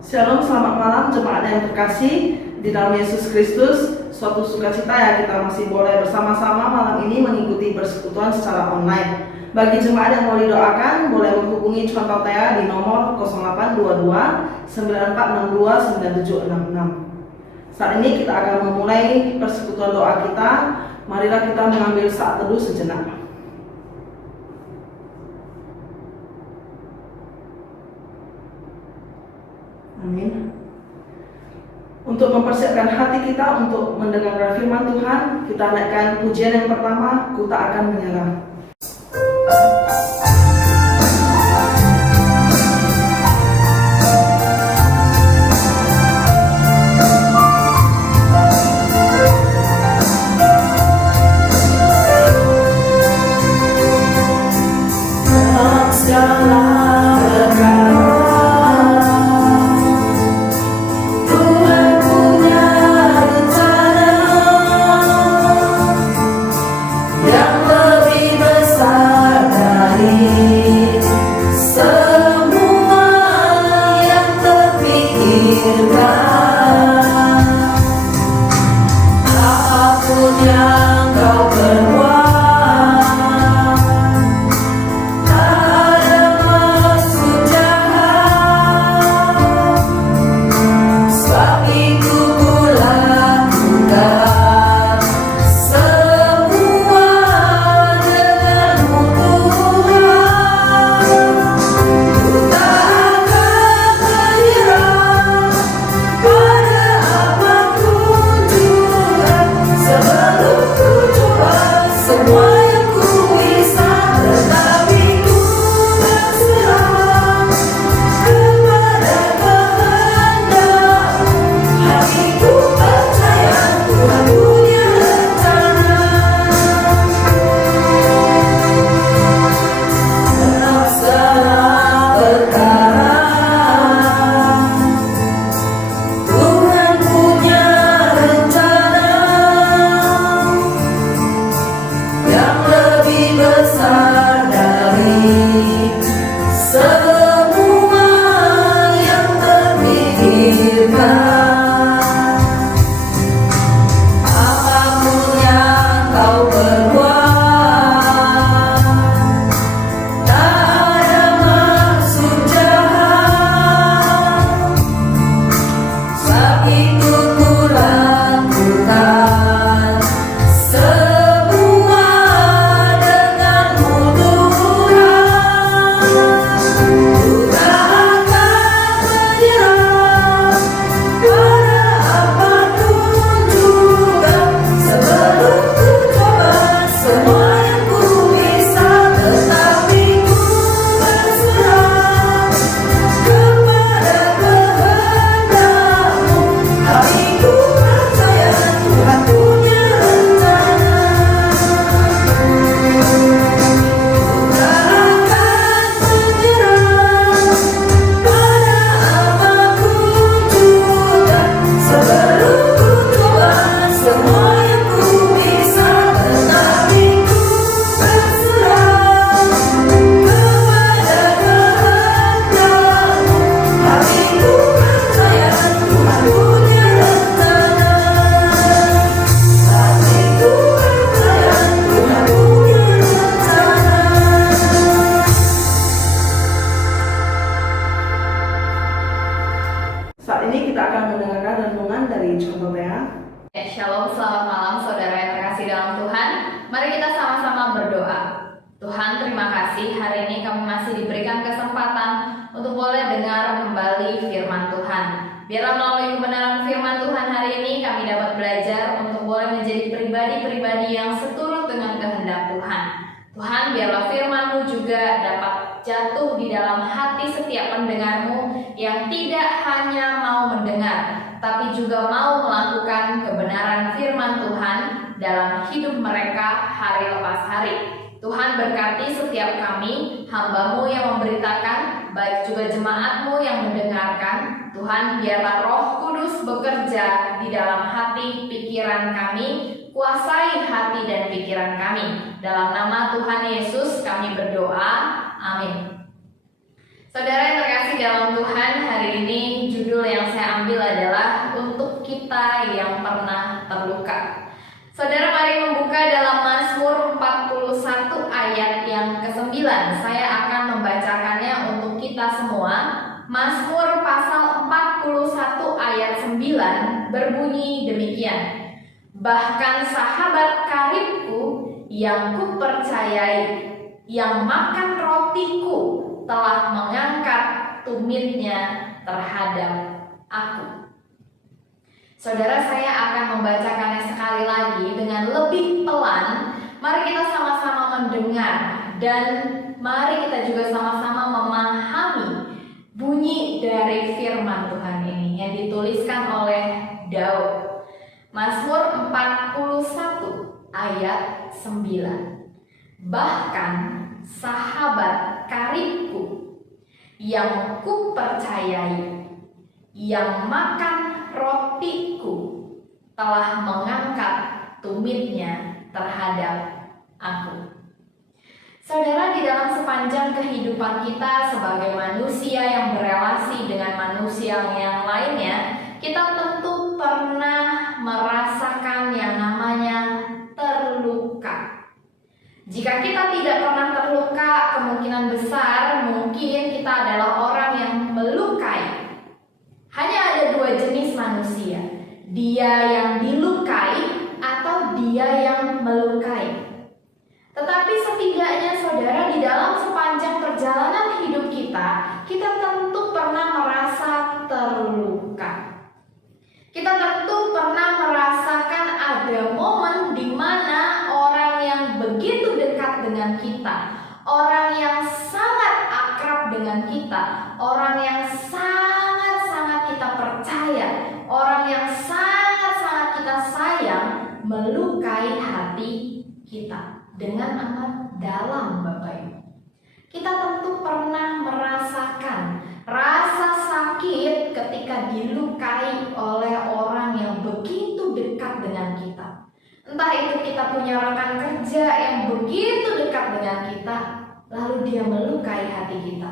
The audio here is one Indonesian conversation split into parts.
Shalom, selamat malam jemaat yang terkasih di dalam Yesus Kristus. Suatu sukacita ya kita masih boleh bersama-sama malam ini mengikuti persekutuan secara online. Bagi jemaat yang mau didoakan, boleh menghubungi Contoh Tea di nomor 0822 9462 9766. Saat ini kita akan memulai persekutuan doa kita. Marilah kita mengambil saat teduh sejenak. Amin. Untuk mempersiapkan hati kita untuk mendengarkan firman Tuhan, kita naikkan pujian yang pertama, Ku Tak Akan Menyerah. Shalom, selamat malam saudara yang terkasih dalam Tuhan. Mari kita sama-sama berdoa. Tuhan, terima kasih hari ini kami masih diberikan kesempatan untuk boleh dengar kembali firman Tuhan. Biarlah melalui kebenaran firman Tuhan hari ini kami dapat belajar untuk boleh menjadi pribadi-pribadi yang seturut dengan kehendak Tuhan. Tuhan, biarlah firman-Mu juga dapat jatuh di dalam hati setiap pendengar-Mu yang tidak hanya mau mendengar, tapi juga mau melakukan kebenaran firman Tuhan dalam hidup mereka hari lepas hari. Tuhan, berkati setiap kami, hamba-Mu yang memberitakan, baik juga jemaat-Mu yang mendengarkan. Tuhan, biarlah Roh Kudus bekerja di dalam hati pikiran kami, kuasai hati dan pikiran kami. Dalam nama Tuhan Yesus kami berdoa, amin. Saudara yang terkasih dalam Tuhan, hari ini judul judul yang saya ambil adalah Untuk Kita Yang Pernah Terluka. Saudara, mari membuka dalam Mazmur 41 ayat yang ke-9. Saya akan membacakannya untuk kita semua. Mazmur pasal 41 ayat 9 berbunyi demikian. Bahkan sahabat karibku yang kupercayai, yang makan rotiku, telah mengangkat tumitnya terhadap aku. Saudara, saya akan membacakannya sekali lagi dengan lebih pelan. Mari kita sama-sama mendengar dan mari kita juga sama-sama memahami bunyi dari firman Tuhan ini yang dituliskan oleh Daud. Mazmur 41 ayat 9. Bahkan sahabat karibku yang kupercayai, yang makan rotiku, telah mengangkat tumitnya terhadap aku. Saudara, di dalam sepanjang kehidupan kita sebagai manusia yang berelasi dengan manusia yang lainnya, kita tentu pernah merasakan yang namanya terluka. Jika kita tidak pernah terluka, kemungkinan besar mungkin kita adalah orang yang melukai. Hanya ada dua jenis manusia, dia yang dilukai atau dia yang melukai. Tetapi setidaknya saudara, di dalam sepanjang perjalanan hidup kita tentu pernah merasa terluka. Kita tentu pernah merasakan ada momen di mana orang yang begitu dekat dengan kita, orang yang sangat akrab dengan kita, orang yang sangat-sangat kita percaya, orang yang sangat-sangat kita sayang, melukai hati kita dengan amat dalam, Bapak Ibu. Kita tentu pernah merasakan rasa sakit ketika dilukai oleh orang yang begitu dekat dengan kita. Entah itu kita punya rekan kerja yang begitu dekat dengan kita, lalu dia melukai hati kita.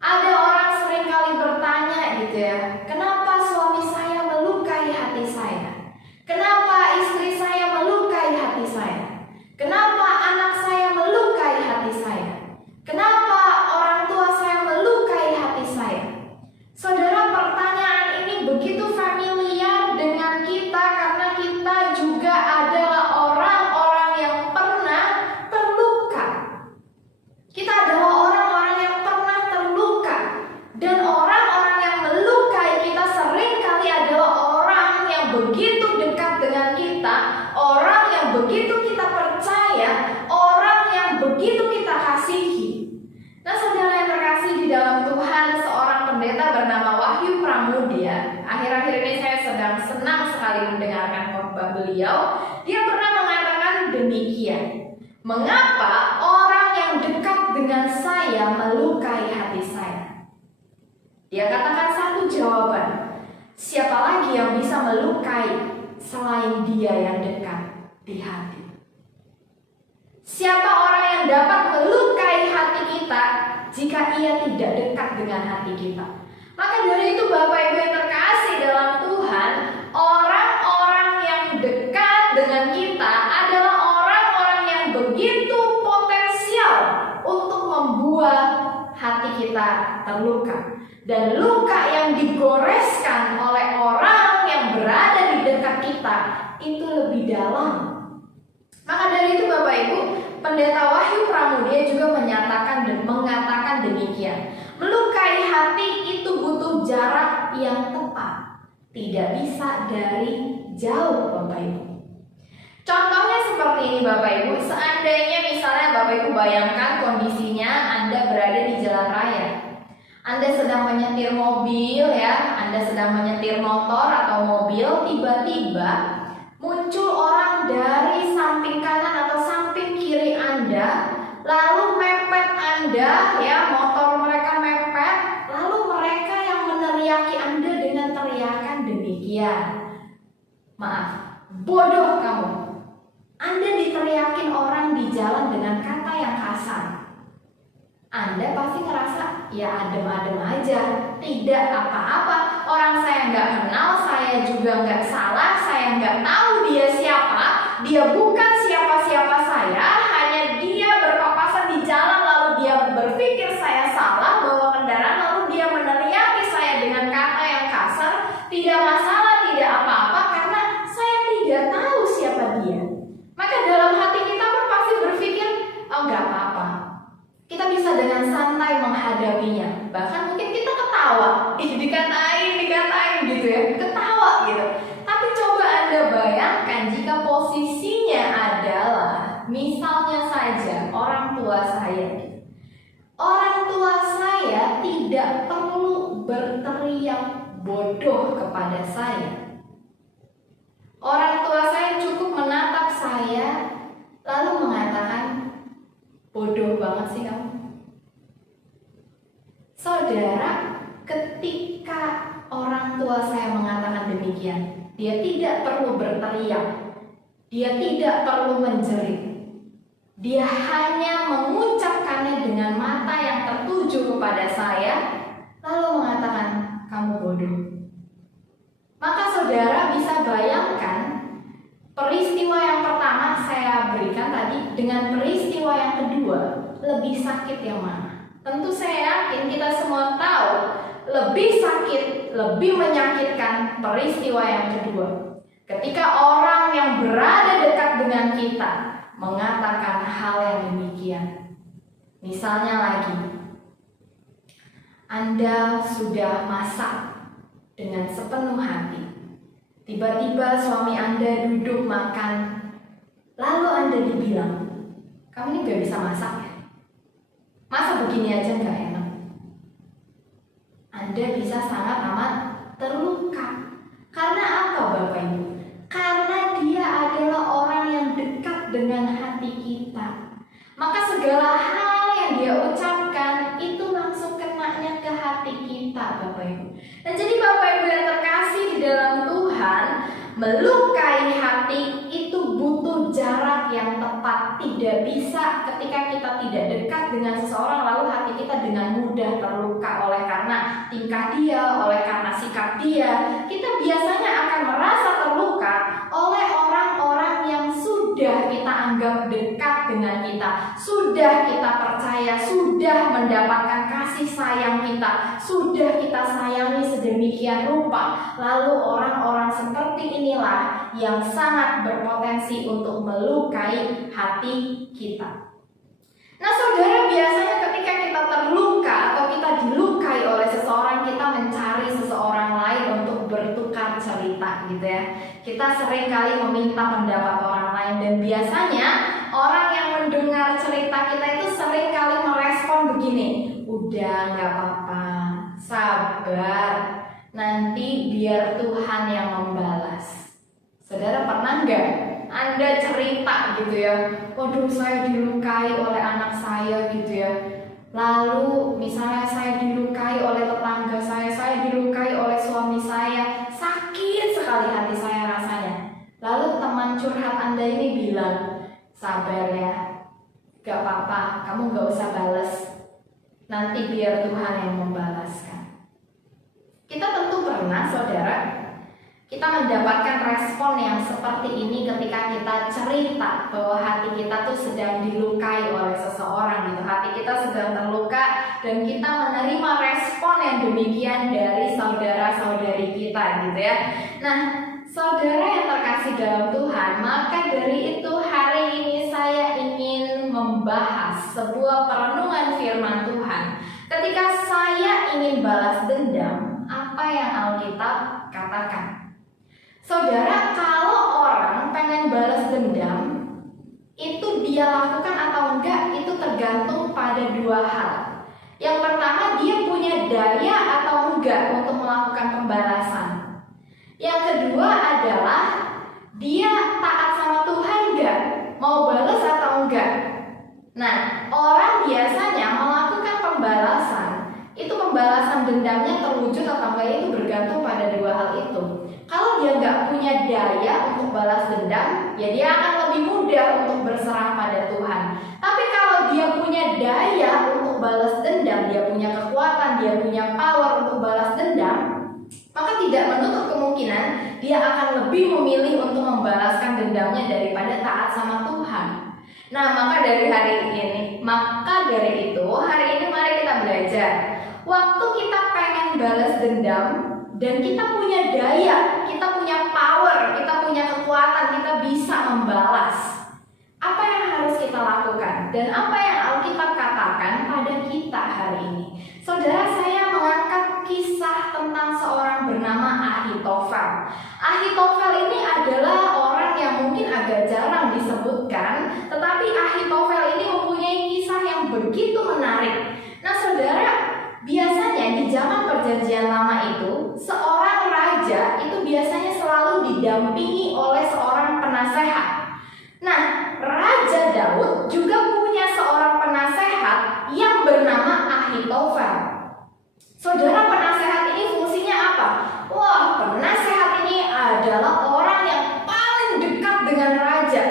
Ada orang seringkali bertanya gitu ya, kenapa suami saya melukai hati saya? Kenapa istri saya melukai hati saya? Kenapa anak saya melukai hati saya? Kenapa orang tua saya melukai hati saya? Saudara, pertanyaan ini begitu familiar dengan kita karena kita juga adalah orang-orang yang pernah terluka. Kita adalah orang-orang yang pernah terluka. Dan orang-orang yang melukai kita seringkali adalah orang yang begitu dekat dengan kita, orang yang begitu kita percaya, orang yang begitu kita kasihi. Nah, saudara yang terkasih di dalam Tuhan, seorang pendeta bernama Wahyu Pramudia, akhir-akhir ini saya sedang senang sekali mendengarkan khotbah beliau. Dia pernah mengatakan demikian, mengapa orang yang dekat dengan saya melukai hati saya? Dia katakan satu jawaban, siapa lagi yang bisa melukai selain dia yang dekat di hati? Siapa orang yang dapat melukai hati kita jika ia tidak dekat dengan hati kita? Maka dari itu Bapak Ibu yang terkasih dalam Tuhan, orang-orang yang dekat dengan kita adalah orang-orang yang begitu potensial untuk membuat hati kita terluka. Dan luka yang digoreskan oleh orang yang berada di dekat kita itu lebih dalam. Maka dari itu Bapak Ibu, Pendeta Wahyu Pramudia juga menyatakan dan mengatakan demikian. Melukai hati itu butuh jarak yang tepat. Tidak bisa dari jauh, Bapak Ibu. Contohnya seperti ini Bapak Ibu, seandainya misalnya Bapak Ibu bayangkan kondisinya Anda berada di jalan raya. Anda sedang menyetir mobil ya, Anda sedang menyetir motor atau mobil, tiba-tiba muncul orang dari samping kanan atau samping kiri Anda, lalu mepet Anda ya, motor mereka mepet, lalu mereka yang meneriaki Anda dengan teriakan demikian. Maaf, bodoh kamu. Anda diteriakin orang di jalan dengan kata yang kasar. Anda pasti ngerasa ya adem-adem aja, tidak apa-apa. Orang nggak kenal, saya juga nggak salah, saya nggak tahu dia siapa, dia bukan siapa-siapa saya, hanya dia berpapasan di jalan lalu dia berpikir saya salah bawa kendaraan lalu dia meneriaki saya dengan kata yang kasar, tidak masalah, tidak apa-apa karena saya tidak tahu siapa dia. Maka dalam hati kita pun pasti berpikir, oh nggak apa-apa. Kita bisa dengan santai menghadapinya. Bahkan mungkin kita ketawa, dikatain gitu ya, ketawa gitu. Tapi coba Anda bayangkan jika posisinya adalah misalnya saja orang tua saya. Orang tua saya tidak perlu berteriak bodoh kepada saya. Orang tua saya cukup menatap saya lalu mengatakan, bodoh banget sih kamu. Saudara, ketika orang tua saya mengatakan demikian, dia tidak perlu berteriak, dia tidak perlu menjerit, dia hanya mengucapkannya dengan mata yang tertuju kepada saya, lalu mengatakan, kamu bodoh. Maka saudara bisa bayangkan peristiwa yang pertama saya berikan tadi dengan peristiwa yang kedua, lebih sakit yang mana? Tentu saya yakin kita semua tahu lebih sakit, lebih menyakitkan peristiwa yang kedua. Ketika orang yang berada dekat dengan kita mengatakan hal yang demikian. Misalnya lagi, Anda sudah masak dengan sepenuh hati. Tiba-tiba suami Anda duduk makan, lalu Anda dibilang, kamu ini gak bisa masak ya? Masa begini aja gak enak? Anda bisa sangat amat terluka. Karena apa Bapak Ibu? Karena dia adalah orang yang dekat dengan hati kita. Maka segala hal yang dia ucapkan itu langsung kenanya ke hati kita Bapak Ibu. Dan jadi Bapak Ibu yang terkasih di dalam Tuhan, melukai hati itu butuh jarak yang tepat. Tidak bisa ketika kita tidak dekat dengan seseorang lalu hati kita dengan mudah terluka oleh karena tingkah dia, oleh karena sikap dia. Kita biasanya akan merasa terluka oleh orang-orang yang sudah kita anggap dekat dengan kita, sudah kita percaya, sudah mendapatkan kasih sayang kita, sudah kita sayangi sedemikian rupa. Lalu orang-orang seperti inilah yang sangat berpotensi untuk melukai hati kita. Nah saudara, biasanya ketika kita terluka atau kita dilukai oleh seseorang, kita mencari seseorang lain untuk bertukar cerita gitu ya. Kita sering kali meminta pendapat orang lain dan biasanya orang yang mendengar cerita kita itu sering kali merespon begini, udah gak apa-apa, sabar, nanti biar Tuhan yang membalas. Saudara pernah nggak Anda cerita gitu ya, waduh saya dilukai oleh anak saya gitu ya, lalu misalnya saya dilukai oleh tetangga saya dilukai oleh suami saya, sakit sekali hati saya rasanya. Lalu teman curhat Anda ini bilang, sabar ya, gak apa-apa, kamu gak usah balas, nanti biar Tuhan yang membalaskan. Kita tentu pernah saudara, kita mendapatkan respon yang seperti ini ketika kita cerita bahwa hati kita tuh sedang dilukai oleh seseorang gitu. Hati kita sedang terluka dan kita menerima respon yang demikian dari saudara-saudari kita gitu ya. Nah, saudara yang terkasih dalam Tuhan, maka dari itu hari ini saya ingin membahas sebuah perenungan firman Tuhan. Ketika saya ingin balas dendam, apa yang Alkitab katakan? Saudara, kalau orang pengen balas dendam, itu dia lakukan atau enggak, itu tergantung pada dua hal. Yang pertama, dia punya daya atau enggak untuk melakukan pembalasan. Yang kedua adalah, dia taat sama Tuhan enggak, mau balas atau enggak. Nah, orang biasanya melakukan pembalasan, itu pembalasan dendamnya terwujud atau enggak itu bergantung pada dua hal itu. Kalau dia nggak punya daya untuk balas dendam, ya dia akan lebih mudah untuk berserah pada Tuhan. Tapi kalau dia punya daya untuk balas dendam, dia punya kekuatan, dia punya power untuk balas dendam, maka tidak tidak menutup kemungkinan dia akan lebih memilih untuk membalaskan dendamnya daripada taat sama Tuhan. Nah, maka dari itu hari ini mari kita belajar. Waktu kita pengen balas dendam dan kita punya daya, kita punya power, kita punya kekuatan, kita bisa membalas. Apa yang harus kita lakukan dan apa yang Alkitab katakan pada kita hari ini? Saudara, saya mengangkat kisah tentang seorang bernama Ahitofel. Ahitofel ini adalah orang yang mungkin agak jarang disebutkan, tetapi Ahitofel ini mempunyai kisah yang begitu menarik. Nah, saudara, biasanya di zaman Perjanjian Lama itu, seorang raja itu biasanya selalu didampingi oleh seorang penasehat. Nah, Raja Daud juga punya seorang penasehat yang bernama Ahitofel. Saudara, penasehat ini fungsinya apa? Wah, penasehat ini adalah orang yang paling dekat dengan raja.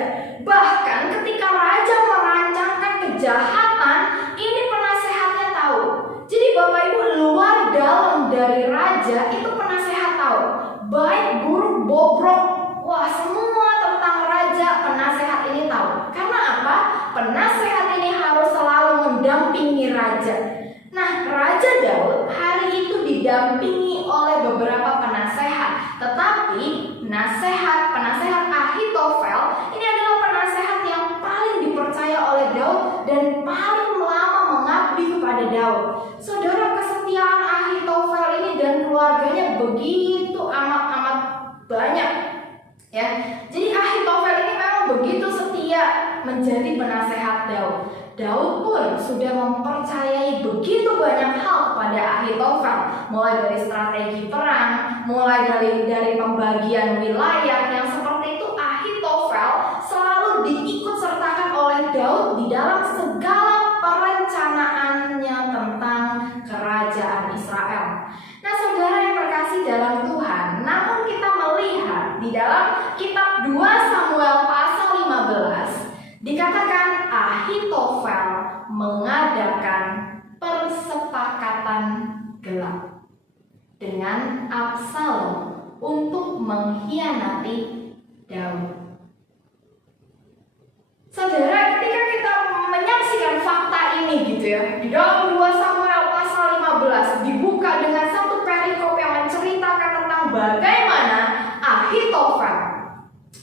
Bahkan ketika raja merancangkan kejahatan, ini penasehatnya tahu. Jadi Bapak Ibu, luar dalam dari raja itu penasehat tahu. Baik, buruk, bobrok, wah, semua tentang raja penasehat ini tahu. Karena apa? Penasehat ini harus selalu mendampingi raja. Nah, Raja Daud hari itu didampingi oleh beberapa penasehat, tetapi penasehat Ahitofel ini adalah penasehat yang paling dipercaya oleh Daud dan paling lama mengabdi kepada Daud. Saudara, kesetiaan Ahitofel ini dan keluarganya begitu amat banyak. Ya, jadi Ahitofel ini memang begitu setia menjadi penasehat Daud. Daud pun sudah mempercayai begitu banyak hal kepada Ahitofel, mulai dari strategi perang, mulai dari pembagian wilayah yang seperti itu. Ahitofel selalu diikut sertakan oleh Daud di dalam segala perencanaannya tentang kerajaan Israel. Nah, saudara yang terkasih dalam Tuhan, namun kita melihat di dalam kitab 2 Samuel pasal 15 dikatakan Ahitofel mengadakan persepakatan gelap dengan Absalom untuk mengkhianati Daud. Saudara, ketika kita menyaksikan fakta ini gitu ya, di dalam 2 Samuel pasal 15 dibuka dengan satu perikop yang menceritakan tentang bagaimana Ahitofel,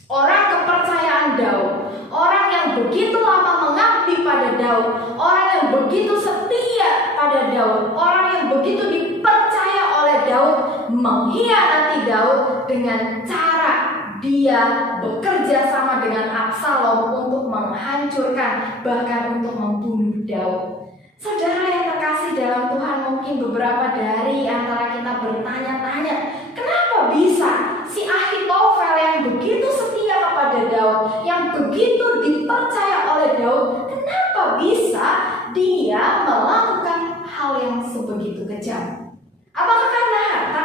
orang kepercayaan Daud, orang yang begitu lama mengabdi pada Daud, orang yang begitu setia pada Daud, orang yang begitu dipercaya oleh Daud, mengkhianati Daud dengan cara dia bekerja sama dengan Absalom untuk menghancurkan, bahkan untuk membunuh Daud. Saudara yang terkasih dalam Tuhan, mungkin beberapa dari antara kita bertanya-tanya, kenapa bisa si Ahitofel yang begitu setia kepada Daud, yang begitu dipercaya oleh Daud, kenapa bisa dia melakukan hal yang sebegitu kejam? Apakah karena harta?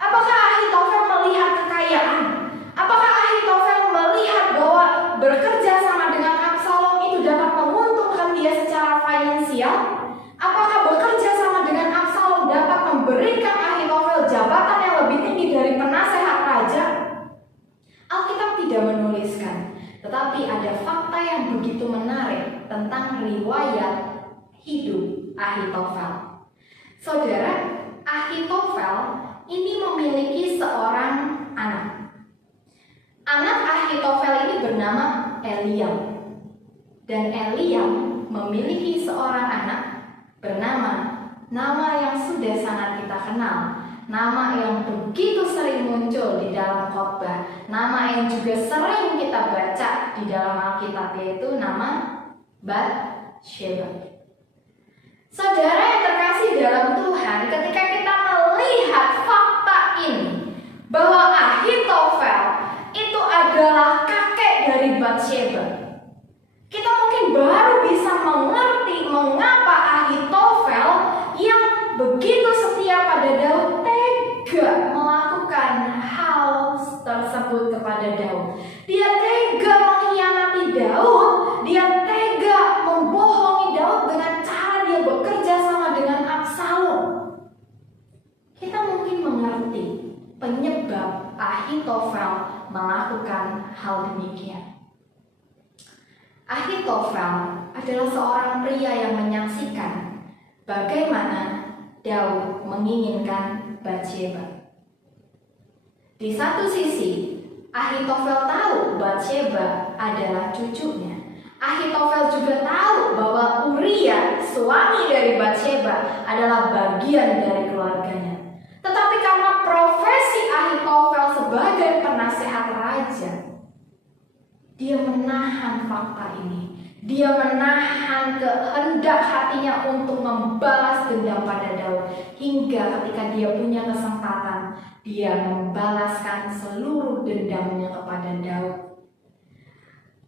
Apakah Ahitofel melihat kekayaan? Apakah Ahitofel melihat bahwa bekerja sama dengan Absalom itu dapat menguntungkan dia secara finansial? Apakah bekerja sama dengan Absalom dapat memberikan Ahitofel jabatan yang lebih tinggi dari penasehat raja? Alkitab tidak menuliskan, tetapi ada fakta yang begitu menarik tentang riwayat hidup Ahitofel. Saudara, Ahitofel ini memiliki seorang anak. Anak Ahitofel ini bernama Eliam. Dan Eliam memiliki seorang anak bernama, nama yang sudah sangat kita kenal, nama yang begitu sering muncul di dalam khotbah, nama yang juga sering kita baca di dalam Alkitab, yaitu nama Batsheba. Saudara yang terkasih dalam Tuhan, ketika kita melihat fakta ini bahwa Ahitofel itu adalah kakek dari Batsheba, kita mungkin baru bisa mengerti mengapa Ahitofel yang begitu setia pada Daud tega melakukan hal tersebut kepada Daud. Dia tega mengkhianati Daud, dia tega membohongi Daud dengan cara dia bekerja sama dengan Absalom. Kita mungkin mengerti penyebab Ahitofel melakukan hal demikian. Ahitofel adalah seorang pria yang menyaksikan bagaimana Daud menginginkan Batsyeba. Di satu sisi, Ahitofel tahu Batsyeba adalah cucunya. Ahitofel juga tahu bahwa Uria, suami dari Batsyeba, adalah bagian dari keluarganya. Tetapi karena profesi Ahitofel sebagai penasehat raja, dia menahan fakta ini. Dia menahan kehendak hatinya untuk membalas dendam pada Daud. Hingga ketika dia punya kesempatan, dia membalaskan seluruh dendamnya kepada Daud.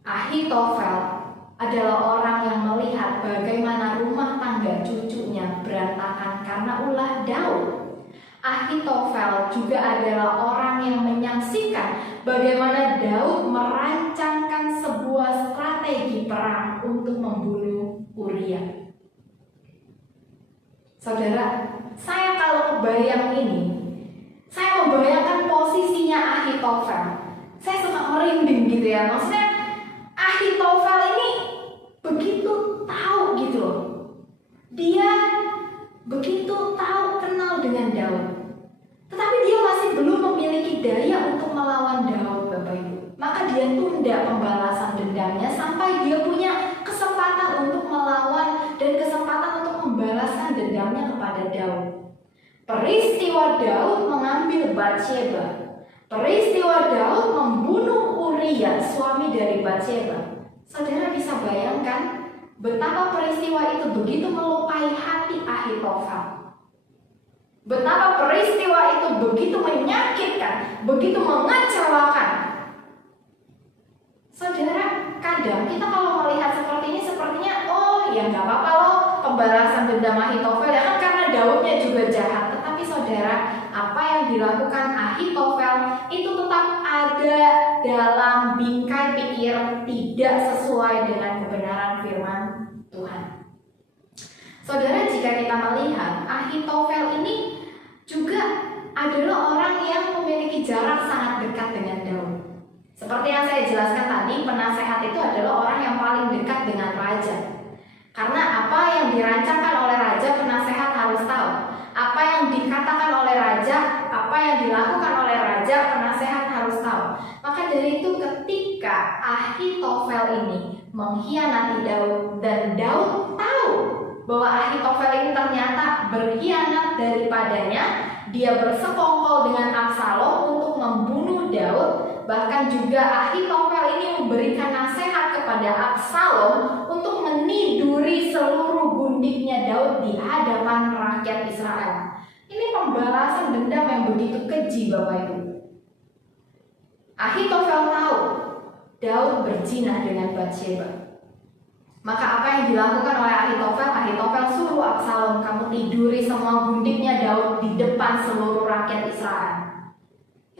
Ahitofel adalah orang yang melihat bagaimana rumah tangga cucunya berantakan karena ulah Daud. Ahitofel juga adalah orang yang menyaksikan bagaimana Daud merancangkan sebuah strategi perang untuk membunuh Uria. Saudara, saya kalau kebayang ini, saya membayangkan posisinya Ahitofel. Saya suka merinding gitu ya. Maksudnya Ahitofel ini begitu tahu gitu loh. Dia begitu tahu kenal dengan Daud. Tetapi dia masih belum memiliki daya untuk melawan Daud, Bapak Ibu. Maka dia tunda pembalasan dendamnya sampai dia punya kesempatan untuk melawan dan kesempatan untuk membalaskan dendamnya kepada Daud. Peristiwa Daud mengambil Batsyeba. Peristiwa Daud membunuh Uria, suami dari Batsyeba. Saudara bisa bayangkan betapa peristiwa itu begitu melukai hati Ahitofel. Betapa peristiwa itu begitu menyakitkan, begitu mengecewakan. Saudara, kadang kita kalau melihat seperti ini sepertinya, oh ya nggak apa-apa loh pembalasan dendam Ahitofel ya kan karena Daudnya juga jahat. Tetapi saudara, apa yang dilakukan Ahitofel itu tetap ada dalam bingkai pikir tidak sesuai dengan kebenaran firman Tuhan. Saudara, jika kita melihat Ahitofel ini juga adalah orang yang memiliki jarak sangat dekat dengan Daud. Seperti yang saya jelaskan tadi, penasehat itu adalah orang yang paling dekat dengan raja. Karena apa yang dirancangkan oleh raja, penasehat harus tahu. Apa yang dikatakan oleh raja, apa yang dilakukan oleh raja, penasehat harus tahu. Maka dari itu ketika Ahitofel ini mengkhianati Daud dan Daud tahu bahwa Ahitofel ini ternyata berkhianat daripadanya, dia bersekongkol dengan Absalom untuk membunuh Daud. Bahkan juga Ahitofel ini memberikan nasihat kepada Absalom untuk meniduri seluruh gundiknya Daud di hadapan rakyat Israel. Ini pembalasan dendam yang begitu keji, Bapak Ibu. Ahitofel tahu Daud berzina dengan Batsyeba. Maka apa yang dilakukan oleh Ahitofel? Ahitofel suruh Absalom, kamu tiduri semua gundiknya Daud di depan seluruh rakyat Israel.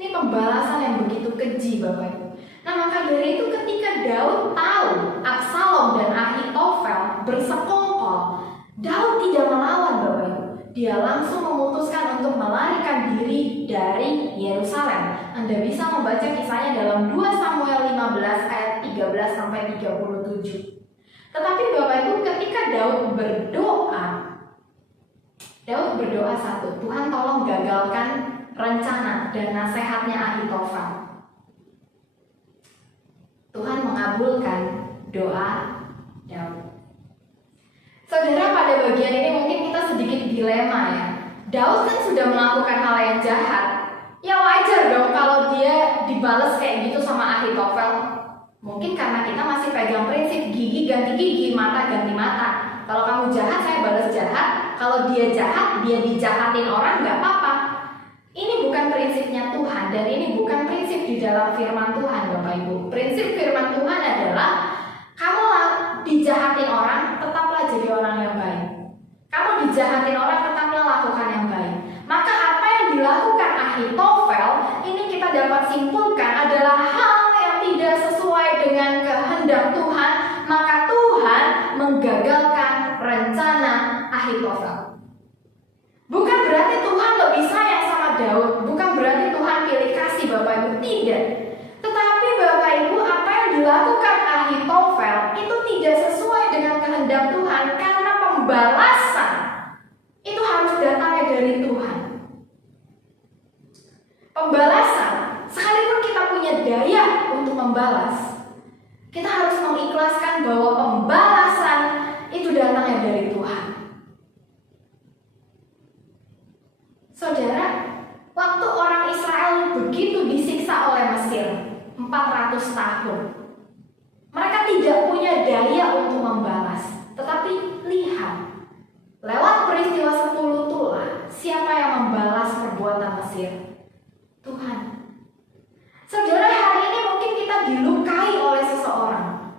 Ini pembalasan yang begitu keji, Bapak Ibu. Nah, maka dari itu ketika Daud tahu Absalom dan Ahitofel bersekongkol, Daud tidak melawan, Bapak Ibu. Dia langsung memutuskan untuk melarikan diri dari Yerusalem. Anda bisa membaca kisahnya dalam 2 Samuel 15 ayat 13 sampai 37. Tetapi Bapak Ibu, ketika Daud berdoa satu, Tuhan tolong gagalkan rencana dan nasihatnya Ahitofel. Tuhan mengabulkan doa Daud. Saudara, pada bagian ini mungkin kita sedikit dilema ya. Daud kan sudah melakukan hal yang jahat. Ya wajar dong kalau dia dibalas kayak gitu sama Ahitofel. Mungkin karena kita masih pegang prinsip gigi ganti gigi, mata ganti mata. Kalau kamu jahat, saya balas jahat. Kalau dia jahat, dia dijahatin orang, nggak apa-apa. Ini bukan prinsipnya Tuhan dan ini bukan prinsip di dalam firman Tuhan, Bapak Ibu. Prinsip firman Tuhan adalah kamu dijahatin orang, tetaplah jadi orang yang baik. Kamu dijahatin orang, tetaplah lakukan yang baik. Maka apa yang dilakukan Ahitofel ini kita dapat simpulkan adalah hal yang tidak sesuai dengan kehendak Tuhan. Maka Tuhan menggagalkan rencana Ahitofel. Bukan berarti Tuhan lebih sayang sama Daud, bukan berarti Tuhan pembalasan itu harus datangnya dari Tuhan. Pembalasan, sekalipun kita punya daya untuk membalas, kita harus mengikhlaskan bahwa pembalasan itu datangnya dari Tuhan. Saudara, waktu orang Israel begitu disiksa oleh Mesir 400 tahun, mereka tidak punya daya untuk membalas. Tetapi lihat, lewat peristiwa 10 tulah, siapa yang membalas perbuatan Mesir? Tuhan. Saudara, hari ini mungkin kita dilukai oleh seseorang.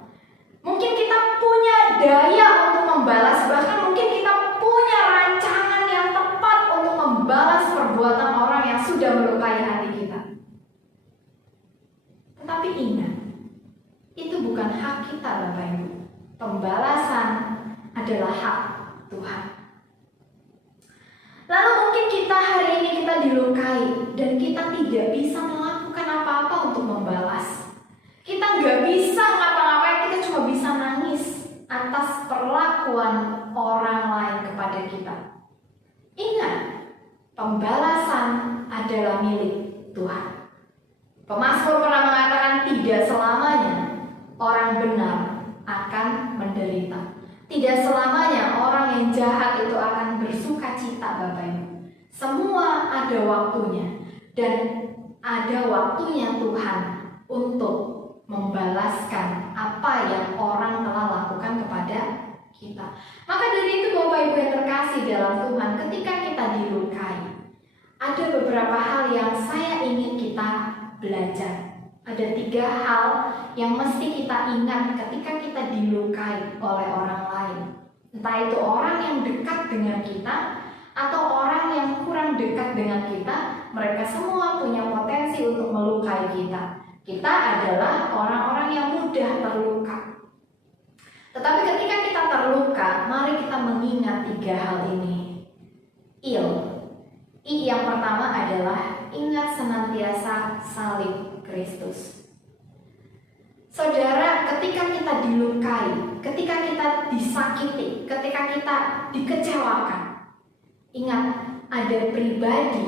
Mungkin kita punya daya untuk membalas, bahkan mungkin kita punya rancangan yang tepat untuk membalas perbuatan orang yang sudah melukai hati kita. Tetapi ingat, itu bukan hak kita, Bapak Ibu. Pembalasan adalah hak Tuhan. Lalu mungkin kita hari ini kita dilukai dan kita tidak bisa melakukan apa-apa untuk membalas. Kita nggak bisa ngapa-ngapain, kita cuma bisa nangis atas perlakuan orang lain kepada kita. Ingat, pembalasan adalah milik Tuhan. Pemazmur pernah mengatakan tidak selamanya orang benar akan menderita. Tidak selamanya orang yang jahat itu akan bersuka cita, Bapak Ibu. Semua ada waktunya, dan ada waktunya Tuhan untuk membalaskan apa yang orang telah lakukan kepada kita. Maka dari itu Bapak Ibu yang terkasih dalam Tuhan, ketika kita dilukai, ada beberapa hal yang saya ingin kita belajar. Ada 3 hal yang mesti kita ingat ketika kita dilukai oleh orang lain. Entah itu orang yang dekat dengan kita atau orang yang kurang dekat dengan kita, mereka semua punya potensi untuk melukai kita. Kita adalah orang-orang yang mudah terluka. Tetapi ketika kita terluka, mari kita mengingat 3 hal ini. I yang pertama adalah ingat senantiasa salib Kristus. Saudara, ketika kita dilukai, ketika kita disakiti, ketika kita dikecewakan, ingat, ada pribadi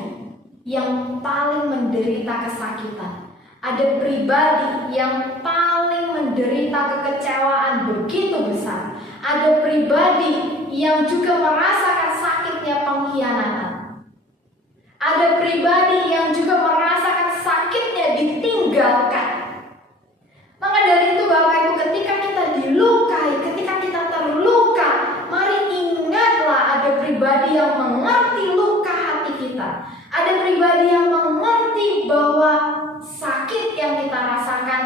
yang paling menderita kesakitan. Ada pribadi yang paling menderita kekecewaan begitu besar. Ada pribadi yang juga merasakan sakitnya pengkhianatan. Ada pribadi yang juga merasakan sakitnya ditinggalkan. Maka dari itu Bapak Ibu, ketika kita dilukai, ketika kita terluka, mari ingatlah ada pribadi yang mengerti luka hati kita. Ada pribadi yang mengerti bahwa sakit yang kita rasakan,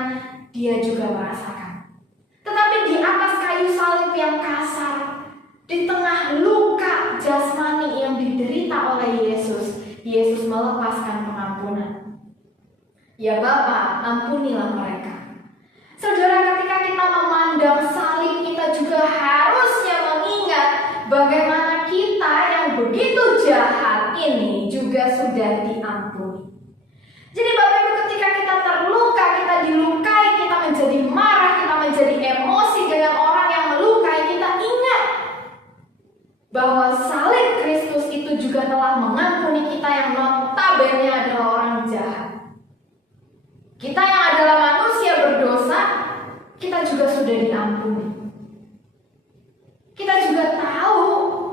dia juga merasakan. Tetapi di atas kayu salib yang kasar, di tengah luka jasmani yang diderita oleh Yesus, Yesus melepaskan pengampunan. Ya Bapa, ampunilah mereka. Saudara, ketika kita memandang salib, kita juga harusnya mengingat bagaimana kita yang begitu jahat ini juga sudah diampuni. Jadi Bapak Ibu, ketika kita terluka, kita dilukai, kita menjadi marah, kita menjadi emosi dengan orang yang melukai, kita ingat bahwa salib Kristus itu juga telah mengampuni kita yang notabene adalah orang jahat. Kita yang adalah manusia berdosa, kita juga sudah diampuni. Kita juga tahu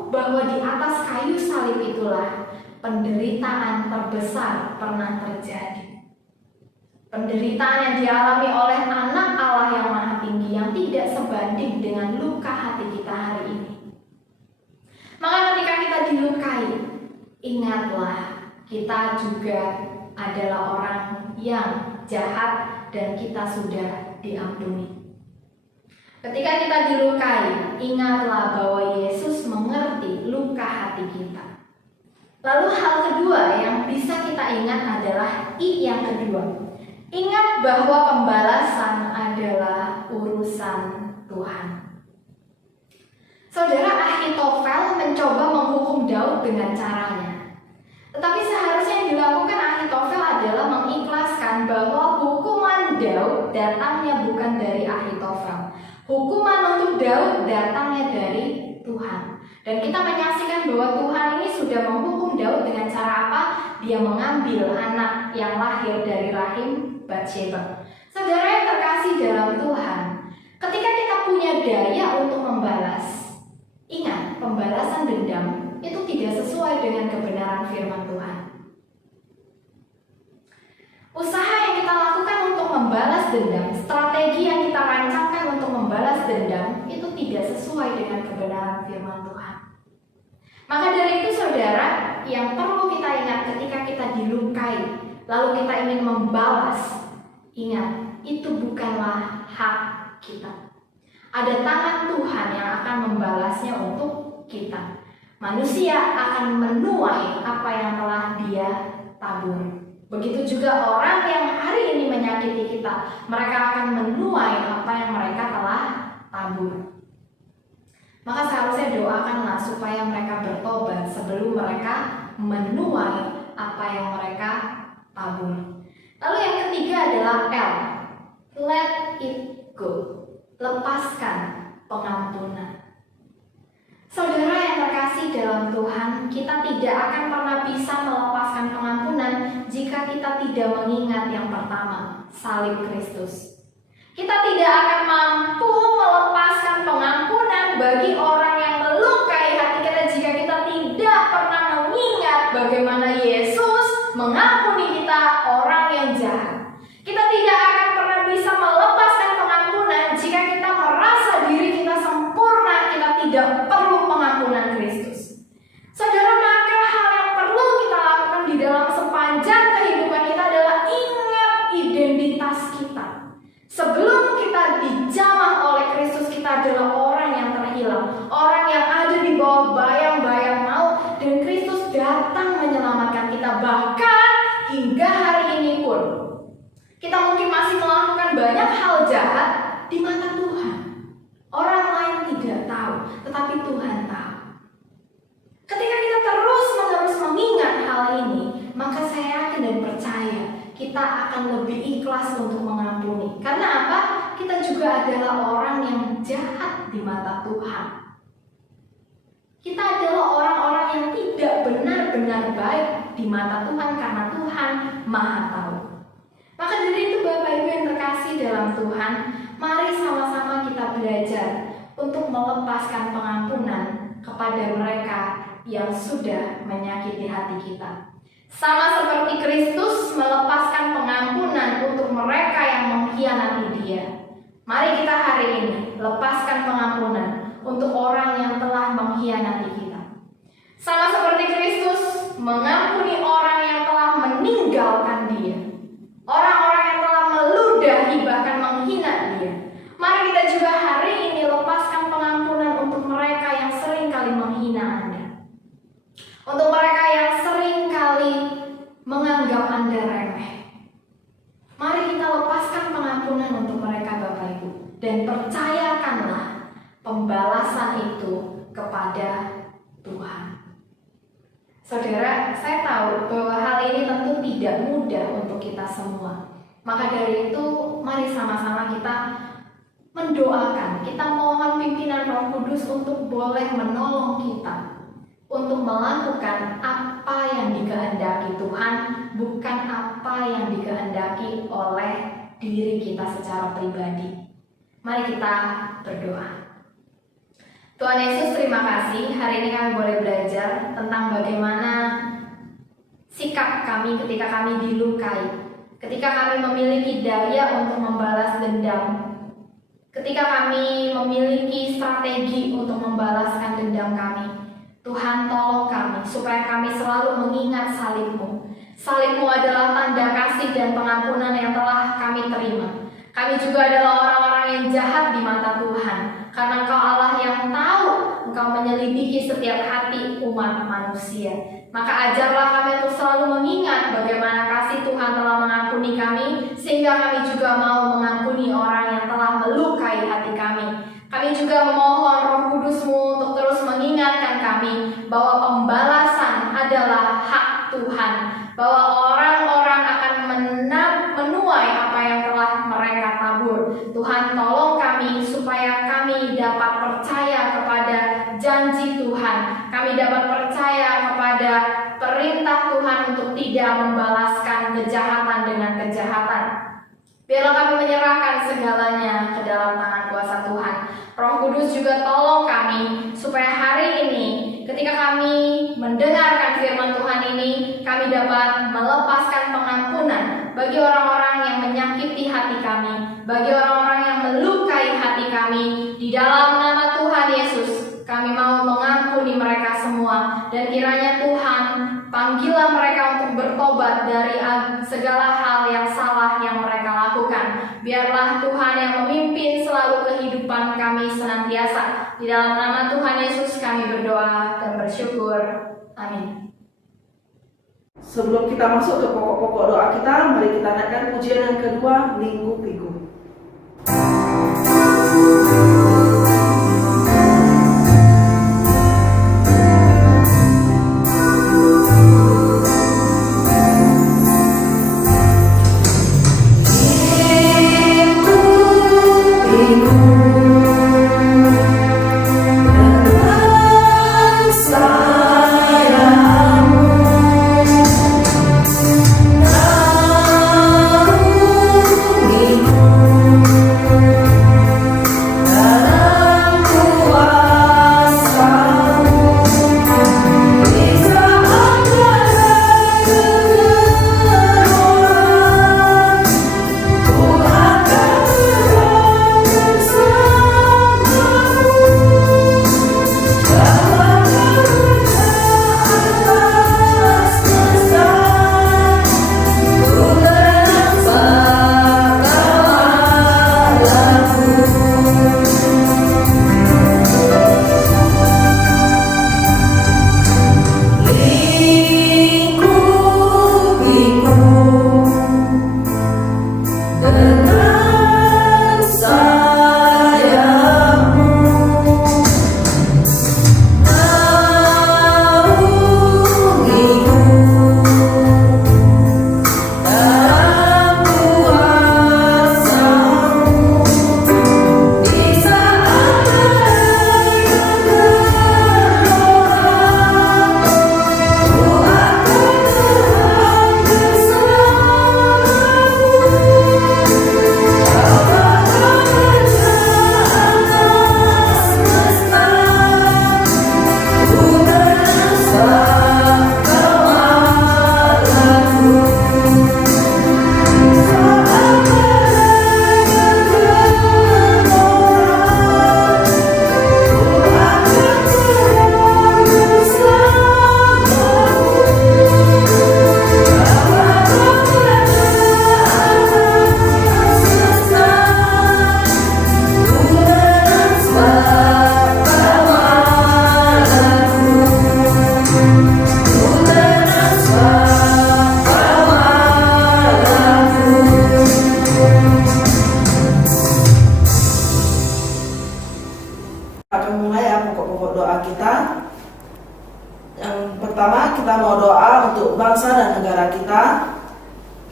bahwa di atas kayu salib itulah penderitaan terbesar pernah terjadi. Penderitaan yang dialami oleh anak Allah yang maha tinggi, yang tidak sebanding dengan luka hati kita hari ini. Maka ketika kita dilukai, ingatlah kita juga adalah orang yang jahat dan kita sudah diampuni. Ketika kita dilukai, ingatlah bahwa Yesus mengerti luka hati kita. Lalu hal kedua yang bisa kita ingat adalah I yang kedua. Ingat bahwa pembalasan adalah urusan Tuhan. Saudara, Ahitofel mencoba menghukum Daud dengan caranya. Tetapi seharusnya yang dilakukan Ahitofel adalah mengikhlaskan bahwa hukuman Daud datangnya bukan dari Ahitofel. Hukuman untuk Daud datangnya dari Tuhan. Dan kita menyaksikan bahwa Tuhan ini sudah menghukum Daud dengan cara apa? Dia mengambil anak yang lahir dari rahim Batsheba. Saudara yang terkasih dalam Tuhan, ketika kita punya daya untuk membalas, ingat, pembalasan dendam itu tidak sesuai dengan kebenaran firman Tuhan. Usaha yang kita lakukan untuk membalas dendam, strategi yang kita rancangkan untuk membalas dendam, itu tidak sesuai dengan kebenaran firman Tuhan. Maka dari itu saudara, yang perlu kita ingat ketika kita dilukai, lalu kita ingin membalas, ingat, itu bukanlah hak kita. Ada tangan Tuhan yang akan membalasnya untuk kita. Manusia akan menuai apa yang telah dia tabur. Begitu juga orang yang hari ini menyakiti kita, mereka akan menuai apa yang mereka telah tabur. Maka seharusnya doakanlah supaya mereka bertobat sebelum mereka menuai apa yang mereka tabur. Lalu yang ketiga adalah L. Let it go. Lepaskan pengampunan. Saudara yang terkasih dalam Tuhan, kita tidak akan pernah bisa melepaskan pengampunan jika kita tidak mengingat yang pertama, salib Kristus. Kita tidak akan mampu melepaskan pengampunan bagi orang yang melukai hati kita jika kita tidak pernah mengingat bagaimana Yesus mengampuni kita, orang yang jahat. Kita tidak akan pernah bisa melepaskan pengampunan jika kita merasa diri kita sempurna, kita tidak perlu pengampunan Kristus. Saudara, maka hal yang perlu kita lakukan di dalam sepanjang kehidupan kita adalah ingat identitas kita. Sebelum kita dijamah oleh Kristus, kita adalah orang yang terhilang, orang yang ada di bawah bayang-bayang maut, dan Kristus datang menyelamatkan kita. Bahkan hingga hari ini pun kita mungkin masih melakukan banyak hal jahat di mata Tuhan. Orang lain tidak tahu, tetapi Tuhan tahu. Ketika kita terus-menerus mengingat hal ini, maka saya yakin dan percaya kita akan lebih ikhlas untuk mengampuni. Karena apa? Kita juga adalah orang yang jahat di mata Tuhan. Kita adalah orang-orang yang tidak benar-benar baik di mata Tuhan karena Tuhan Maha Tahu. Maka dari itu Bapak Ibu yang terkasih dalam Tuhan, mari sama-sama kita belajar untuk melepaskan pengampunan kepada mereka yang sudah menyakiti hati kita. Sama seperti Kristus melepaskan pengampunan untuk mereka yang mengkhianati Dia. Mari kita hari ini lepaskan pengampunan untuk orang yang telah mengkhianati kita. Sama seperti Kristus mengampuni orang yang telah meninggalkan Dia, orang-orang yang telah meludahi bahkan menghina Dia. Mari kita juga hari ini lepaskan pengampunan untuk mereka yang sering kali menghina Anda, untuk mereka yang sering kali menganggap Anda remeh. Mari kita lepaskan pengampunan untuk mereka Bapak Ibu, dan percayakanlah pembalasan itu kepada Tuhan. Saudara, saya tahu bahwa hal ini tentu tidak mudah untuk kita semua. Maka dari itu, mari sama-sama kita mendoakan, kita mohon pimpinan Roh Kudus untuk boleh menolong kita untuk melakukan apa yang dikehendaki Tuhan, bukan apa yang dikehendaki oleh diri kita secara pribadi. Mari kita berdoa. Tuhan Yesus, terima kasih. Hari ini kami boleh belajar tentang bagaimana sikap kami ketika kami dilukai, ketika kami memiliki daya untuk membalas dendam, ketika kami memiliki strategi untuk membalaskan dendam kami. Tuhan, tolong kami supaya kami selalu mengingat salib-Mu. Salib-Mu adalah tanda kasih dan pengampunan yang telah kami terima. Kami juga adalah orang-orang yang jahat di mata Tuhan, karena Engkau Allah yang tahu, Engkau menyelidiki setiap hati umat manusia. Maka ajarlah kami untuk selalu mengingat bagaimana kasih Tuhan telah mengampuni kami, sehingga kami juga mau mengampuni orang yang telah melukai hati kami. Kami juga memohon Roh Kudus-Mu untuk terus mengingatkan kami bahwa pembalasan adalah hak Tuhan, bahwa orang-orang akan menuai apa yang telah mereka tabur. Tuhan, tolong kami supaya kami dapat percaya kepada janji Tuhan kejahatan dengan kejahatan. Biarlah kami menyerahkan segalanya ke dalam tangan kuasa Tuhan. Roh Kudus juga tolong kami supaya hari ini ketika kami mendengarkan firman Tuhan ini, kami dapat melepaskan pengampunan bagi orang-orang yang menyakiti hati kami, bagi orang-orang yang melukai hati kami. Di dalam nama Tuhan Yesus, kami mau mengampuni mereka semua, dan kiranya Tuhan panggillah mereka untuk bertobat dari segala hal yang salah yang mereka lakukan. Biarlah Tuhan yang memimpin selalu kehidupan kami senantiasa. Di dalam nama Tuhan Yesus kami berdoa dan bersyukur. Amin. Sebelum kita masuk ke pokok-pokok doa kita, mari kita naikkan pujian yang kedua, Minggu Piku.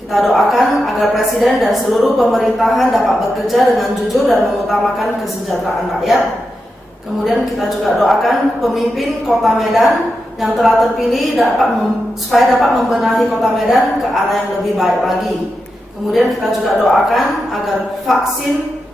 Kita doakan agar presiden dan seluruh pemerintahan dapat bekerja dengan jujur dan mengutamakan kesejahteraan rakyat. Kemudian kita juga doakan pemimpin Kota Medan yang telah terpilih supaya dapat membenahi Kota Medan ke arah yang lebih baik lagi. Kemudian kita juga doakan agar vaksin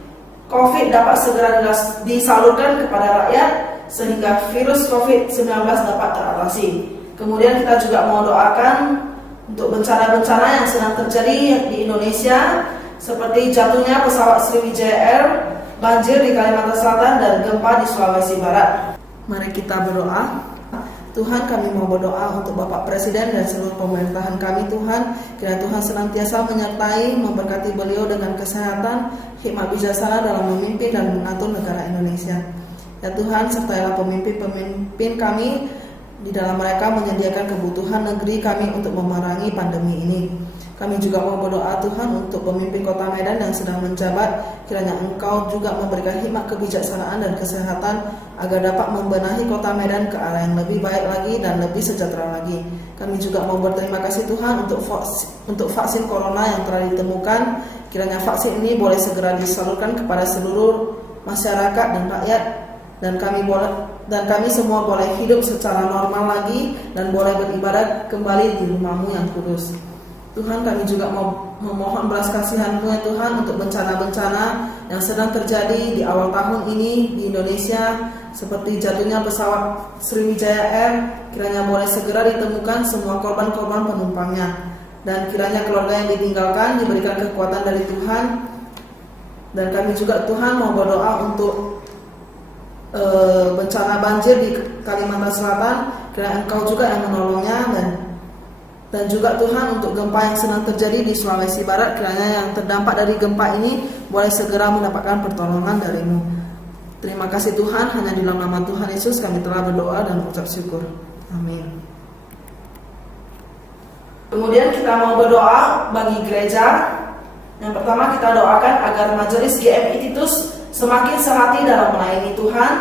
COVID dapat segera disalurkan kepada rakyat sehingga virus COVID-19 dapat teratasi. Kemudian kita juga mau doakan untuk bencana-bencana yang sedang terjadi di Indonesia, seperti jatuhnya pesawat Sriwijaya Air, banjir di Kalimantan Selatan, dan gempa di Sulawesi Barat. Mari kita berdoa. Tuhan, kami mau berdoa untuk Bapak Presiden dan seluruh pemerintahan kami, Tuhan. Kiranya Tuhan senantiasa menyertai, memberkati beliau dengan kesehatan, hikmat bijaksana dalam memimpin dan mengatur negara Indonesia. Ya Tuhan, sertailah pemimpin-pemimpin kami, di dalam mereka menyediakan kebutuhan negeri kami untuk memerangi pandemi ini. Kami juga mau berdoa Tuhan untuk pemimpin Kota Medan yang sedang menjabat, kiranya Engkau juga memberikan hikmat kebijaksanaan dan kesehatan agar dapat membenahi Kota Medan ke arah yang lebih baik lagi dan lebih sejahtera lagi. Kami juga mau berterima kasih Tuhan untuk vaksin corona yang telah ditemukan. Kiranya vaksin ini boleh segera disalurkan kepada seluruh masyarakat dan rakyat, dan kami semua boleh hidup secara normal lagi dan boleh beribadah kembali di rumah-Mu yang kudus. Tuhan, kami juga mau memohon belas kasihan-Mu ya Tuhan untuk bencana-bencana yang sedang terjadi di awal tahun ini di Indonesia, seperti jatuhnya pesawat Sriwijaya Air. Kiranya boleh segera ditemukan semua korban-korban penumpangnya, dan kiranya keluarga yang ditinggalkan diberikan kekuatan dari Tuhan. Dan kami juga Tuhan mau berdoa untuk bencana banjir di Kalimantan Selatan. Kiranya Engkau juga yang menolongnya, dan juga Tuhan untuk gempa yang sedang terjadi di Sulawesi Barat, kiranya yang terdampak dari gempa ini boleh segera mendapatkan pertolongan dari-Mu. Terima kasih Tuhan, hanya di dalam nama Tuhan Yesus kami telah berdoa dan mengucap syukur. Amin. Kemudian kita mau berdoa bagi gereja. Yang pertama kita doakan agar majelis GMI Titus semakin sehati dalam melayani Tuhan.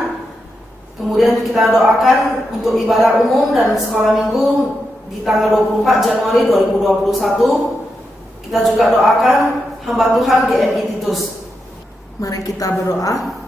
Kemudian kita doakan untuk ibadah umum dan sekolah minggu di tanggal 24 Januari 2021. Kita juga doakan hamba Tuhan GMI Titus. Mari kita berdoa.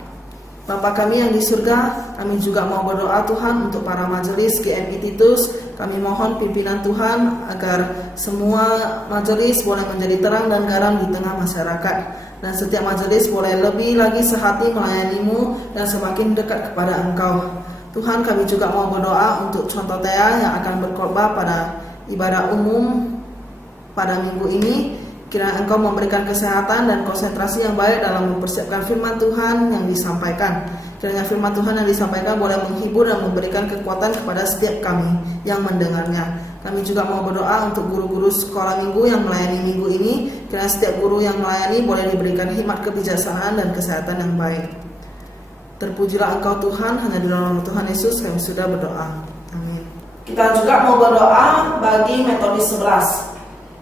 Bapa kami yang di surga, kami juga mau berdoa Tuhan untuk para majelis GMI Titus. Kami mohon pimpinan Tuhan agar semua majelis boleh menjadi terang dan garam di tengah masyarakat, dan setiap majelis boleh lebih lagi sehati melayani-Mu dan semakin dekat kepada Engkau. Tuhan, kami juga mau berdoa untuk contoh Tea yang akan berkhotbah pada ibadah umum pada minggu ini. Kiranya Engkau memberikan kesehatan dan konsentrasi yang baik dalam mempersiapkan firman Tuhan yang disampaikan. Kiranya firman Tuhan yang disampaikan boleh menghibur dan memberikan kekuatan kepada setiap kami yang mendengarnya. Kami juga mau berdoa untuk guru-guru sekolah minggu yang melayani minggu ini. Kiranya setiap guru yang melayani boleh diberikan hikmat kebijaksanaan dan kesehatan yang baik. Terpujilah Engkau Tuhan, hanya di dalam nama Tuhan Yesus kami sudah berdoa. Amin. Kita juga mau berdoa bagi Metodis 11.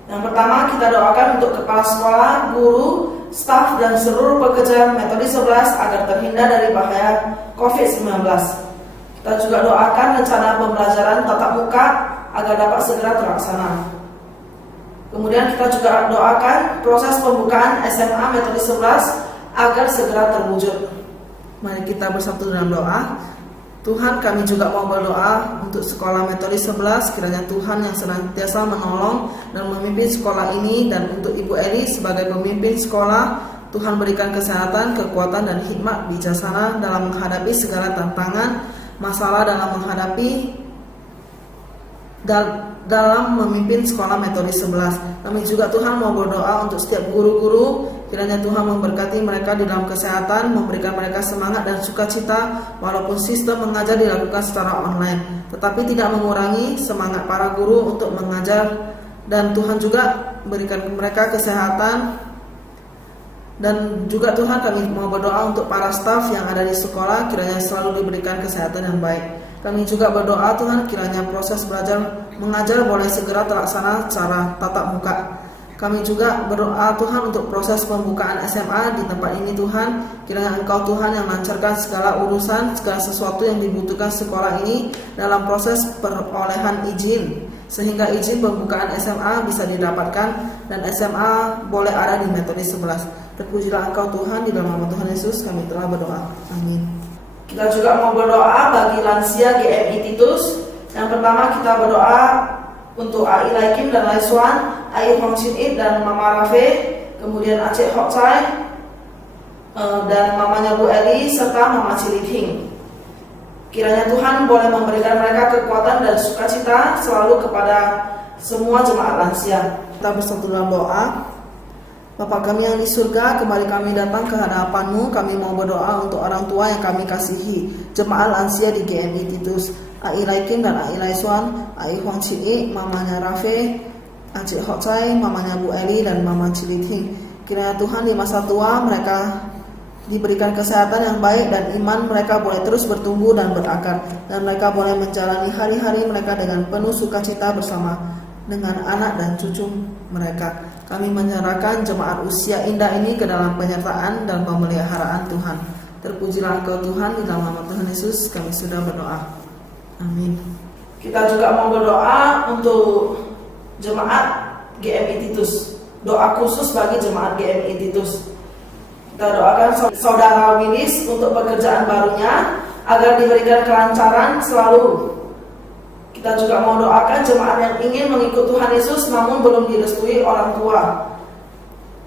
Yang pertama kita doakan untuk kepala sekolah, guru, staf dan seluruh pekerja Metodis 11 agar terhindar dari bahaya COVID-19. Kita juga doakan rencana pembelajaran tatap muka agar dapat segera terlaksana. Kemudian kita juga doakan proses pembukaan SMA Metodis 11 agar segera terwujud. Mari kita bersatu dalam doa. Tuhan, kami juga mau berdoa untuk sekolah Metodis 11, kiranya Tuhan yang senantiasa menolong dan memimpin sekolah ini, dan untuk Ibu Eli sebagai pemimpin sekolah, Tuhan berikan kesehatan, kekuatan dan hikmat bijaksana dalam menghadapi segala tantangan, masalah dalam memimpin sekolah Metodis 11. Kami juga Tuhan mau berdoa untuk setiap guru-guru. Kiranya Tuhan memberkati mereka di dalam kesehatan, memberikan mereka semangat dan sukacita walaupun sistem mengajar dilakukan secara online, tetapi tidak mengurangi semangat para guru untuk mengajar. Dan Tuhan juga berikan mereka kesehatan. Dan juga Tuhan kami mau berdoa untuk para staf yang ada di sekolah, kiranya selalu diberikan kesehatan yang baik. Kami juga berdoa Tuhan, kiranya proses belajar mengajar boleh segera terlaksana secara tatap muka. Kami juga berdoa Tuhan untuk proses pembukaan SMA di tempat ini Tuhan. Kiranya Engkau Tuhan yang lancarkan segala urusan, segala sesuatu yang dibutuhkan sekolah ini dalam proses perolehan izin, sehingga izin pembukaan SMA bisa didapatkan dan SMA boleh ada di Metodis 11. Terpujilah Engkau Tuhan, di dalam nama Tuhan Yesus kami telah berdoa. Amin. Kita juga mau berdoa bagi lansia GMI Titus. Yang pertama kita berdoa untuk Ai Laikim dan Laiswan, Ai Hong Chin Ip dan Mama Rafe, kemudian Aceh Hok Chai dan mamanya Bu Eli serta Mama Cilithing. Kiranya Tuhan boleh memberikan mereka kekuatan dan sukacita selalu kepada semua jemaat lansia. Kita bersatu dalam doa. Bapa kami yang di surga, kembali kami datang ke hadapan-Mu. Kami mau berdoa untuk orang tua yang kami kasihi, jemaat lansia di GMI Titus, Ai Laikim dan Ai Laiswan, Ai Hong Chin Ip, mamanya Rafe, Aceh Hok Chai, mamanya Bu Eli dan Mama Cilithing. Kiranya Tuhan di masa tua mereka diberikan kesehatan yang baik dan iman mereka boleh terus bertumbuh dan berakar, dan mereka boleh menjalani hari-hari mereka dengan penuh sukacita bersama dengan anak dan cucu mereka. Kami menyerahkan jemaat usia indah ini ke dalam penyertaan dan pemeliharaan Tuhan. Terpujilah Engkau Tuhan, di dalam nama Tuhan Yesus kami sudah berdoa. Amin. Kita juga mau berdoa untuk jemaat GMI Titus. Doa khusus bagi jemaat GMI Titus. Kita doakan saudara Wilis untuk pekerjaan barunya agar diberikan kelancaran selalu. Kita Kita juga mau doakan jemaat yang ingin mengikut Tuhan Yesus namun belum direstui orang tua.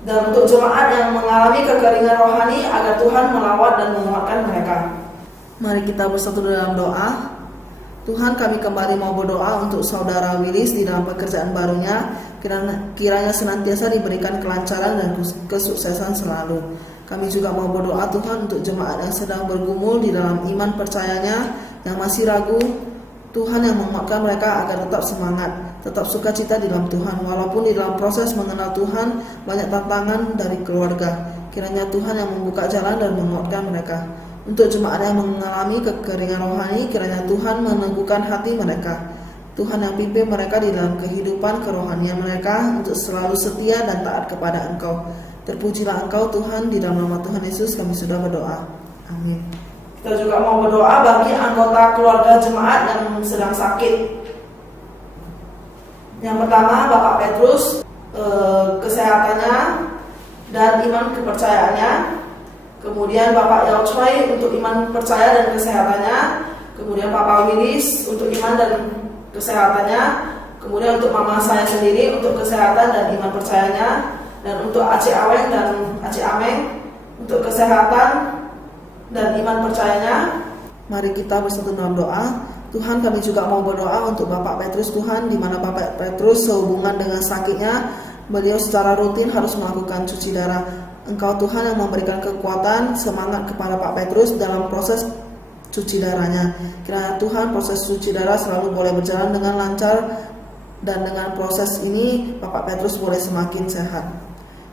Dan untuk jemaat yang mengalami kekeringan rohani agar Tuhan melawat dan menguatkan mereka. Mari kita bersatu dalam doa. Tuhan, kami kembali mau berdoa untuk saudara Willis di dalam pekerjaan barunya. Kiranya senantiasa diberikan kelancaran dan kesuksesan selalu. Kami juga mau berdoa Tuhan untuk jemaat yang sedang bergumul di dalam iman percayanya, yang masih ragu. Tuhan yang menguatkan mereka agar tetap semangat, tetap sukacita di dalam Tuhan. Walaupun di dalam proses mengenal Tuhan banyak tantangan dari keluarga, kiranya Tuhan yang membuka jalan dan menguatkan mereka. Untuk jemaat yang mengalami kekeringan rohani, kiranya Tuhan meneguhkan hati mereka. Tuhan yang pimpin mereka di dalam kehidupan kerohanian mereka untuk selalu setia dan taat kepada Engkau. Terpujilah Engkau Tuhan, di dalam nama Tuhan Yesus kami sudah berdoa. Amin. Kita juga mau berdoa bagi anggota keluarga jemaat yang sedang sakit. Yang pertama, Bapak Petrus, kesehatannya dan iman kepercayaannya. Kemudian Bapak Yao Choi untuk iman percaya dan kesehatannya. Kemudian Papa Willis untuk iman dan kesehatannya. Kemudian untuk mama saya sendiri untuk kesehatan dan iman percayanya. Dan untuk Aceh Aweng dan Aceh Ameng untuk kesehatan dan iman percayanya. Mari kita bersatu dalam doa. Tuhan, kami juga mau berdoa untuk Bapak Petrus Tuhan, di mana Bapak Petrus sehubungan dengan sakitnya, beliau secara rutin harus melakukan cuci darah. Engkau Tuhan yang memberikan kekuatan, semangat kepada Pak Petrus dalam proses cuci darahnya. Kiranya Tuhan proses cuci darah selalu boleh berjalan dengan lancar, dan dengan proses ini Bapak Petrus boleh semakin sehat.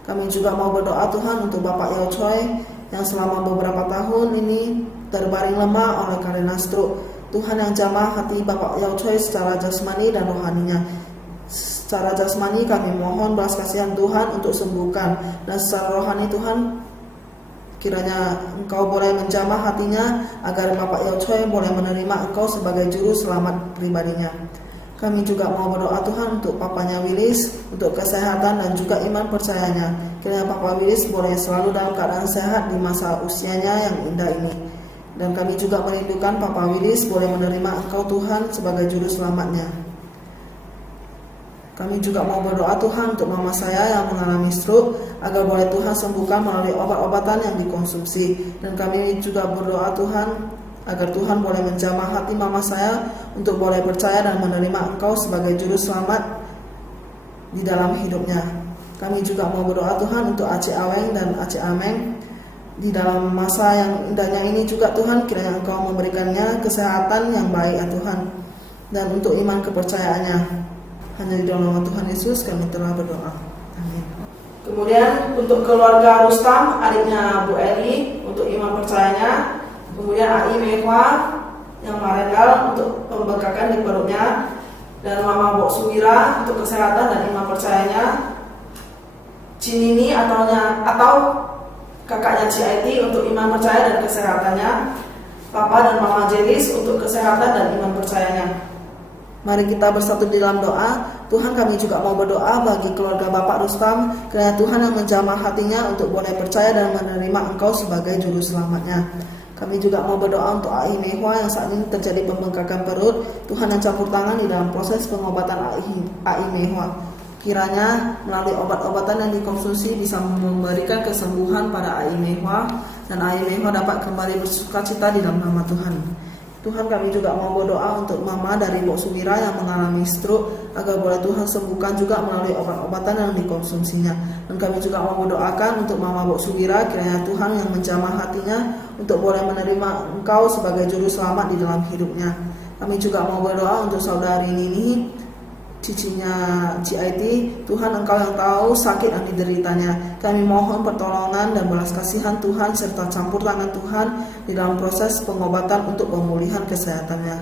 Kami juga mau berdoa Tuhan untuk Bapak Yao Choi yang selama beberapa tahun ini terbaring lemah oleh karena stroke. Tuhan yang jamah hati Bapak Yao Choi secara jasmani dan rohaninya. Secara jasmani kami mohon belas kasihan Tuhan untuk sembuhkan, dan secara rohani Tuhan kiranya Engkau boleh menjamah hatinya agar Bapak Yao Choi boleh menerima Engkau sebagai juru selamat pribadinya. Kami juga mau berdoa Tuhan untuk papanya Willis, untuk kesehatan dan juga iman percayanya. Kiranya Papa Willis boleh selalu dalam keadaan sehat di masa usianya yang indah ini. Dan kami juga merindukan Papa Willis boleh menerima Engkau Tuhan sebagai juru selamatnya. Kami juga mau berdoa Tuhan untuk mama saya yang mengalami stroke, agar boleh Tuhan sembuhkan melalui obat-obatan yang dikonsumsi. Dan kami juga berdoa Tuhan agar Tuhan boleh menjamah hati mama saya untuk boleh percaya dan menerima Engkau sebagai juru selamat di dalam hidupnya. Kami juga mau berdoa Tuhan untuk Aceh Aweng dan Aceh Ameng di dalam masa yang indahnya ini juga Tuhan, kiranya Engkau memberikannya kesehatan yang baik ya Tuhan, dan untuk iman kepercayaannya. Hanya di dalam nama Tuhan Yesus kami telah berdoa. Amin. Kemudian untuk keluarga Rustam, adiknya Bu Eli, untuk iman percayanya. Kemudian Ai Mehwa yang Marendal untuk pembengkakan di perutnya, dan Mama Bok Suwira untuk kesehatan dan iman percayanya. Cinini atau kakaknya Ciaiti untuk iman percaya dan kesehatannya. Papa dan Mama Jelis untuk kesehatan dan iman percayanya. Mari kita bersatu di dalam doa. Tuhan, kami juga mau berdoa bagi keluarga Bapak Rustam, kiranya Tuhan yang menjamah hatinya untuk boleh percaya dan menerima Engkau sebagai juru selamatnya. Kami juga mau berdoa untuk Ai Mehwa yang saat ini terjadi pembengkakan perut. Tuhan yang campur tangan di dalam proses pengobatan Ai Mehwa. Kiranya melalui obat-obatan yang dikonsumsi bisa memberikan kesembuhan pada Ai Mehwa, dan Ai Mehwa dapat kembali bersukacita di dalam nama Tuhan. Tuhan, kami juga mau berdoa untuk mama dari Bok Suwira yang mengalami stroke, agar boleh Tuhan sembuhkan juga melalui obat-obatan yang dikonsumsinya. Dan kami juga mau berdoakan untuk mama Bok Suwira, kiranya Tuhan yang menjamah hatinya untuk boleh menerima Engkau sebagai juru selamat di dalam hidupnya. Kami juga mau berdoa untuk saudari Nini, cicinya CIT. Tuhan, Engkau yang tahu sakit yang dideritanya. Kami mohon pertolongan dan belas kasihan Tuhan serta campur tangan Tuhan di dalam proses pengobatan untuk pemulihan kesehatannya.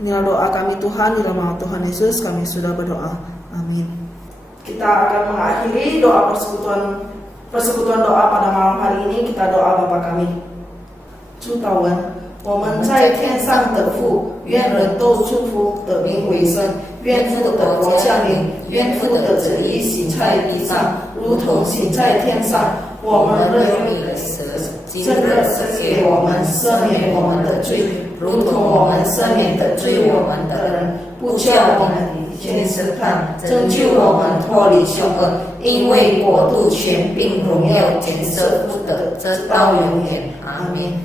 Inilah doa kami Tuhan, di dalam nama Tuhan Yesus kami sudah berdoa. Amin. Kita akan mengakhiri doa persekutuan doa pada malam hari ini. Kita doa Bapa kami. 主祷文，我们在天上的父，愿人都祝福得名为圣，愿父的国降临，愿父的旨意行在地上，如同行在天上。我们认用你的舍，今日赐给我们赦免我们的罪，如同我们赦免得罪我们的人，不叫我们离间试探，拯救我们脱离凶恶，因为国度、权柄、荣耀、权势不得，直到永远。阿们。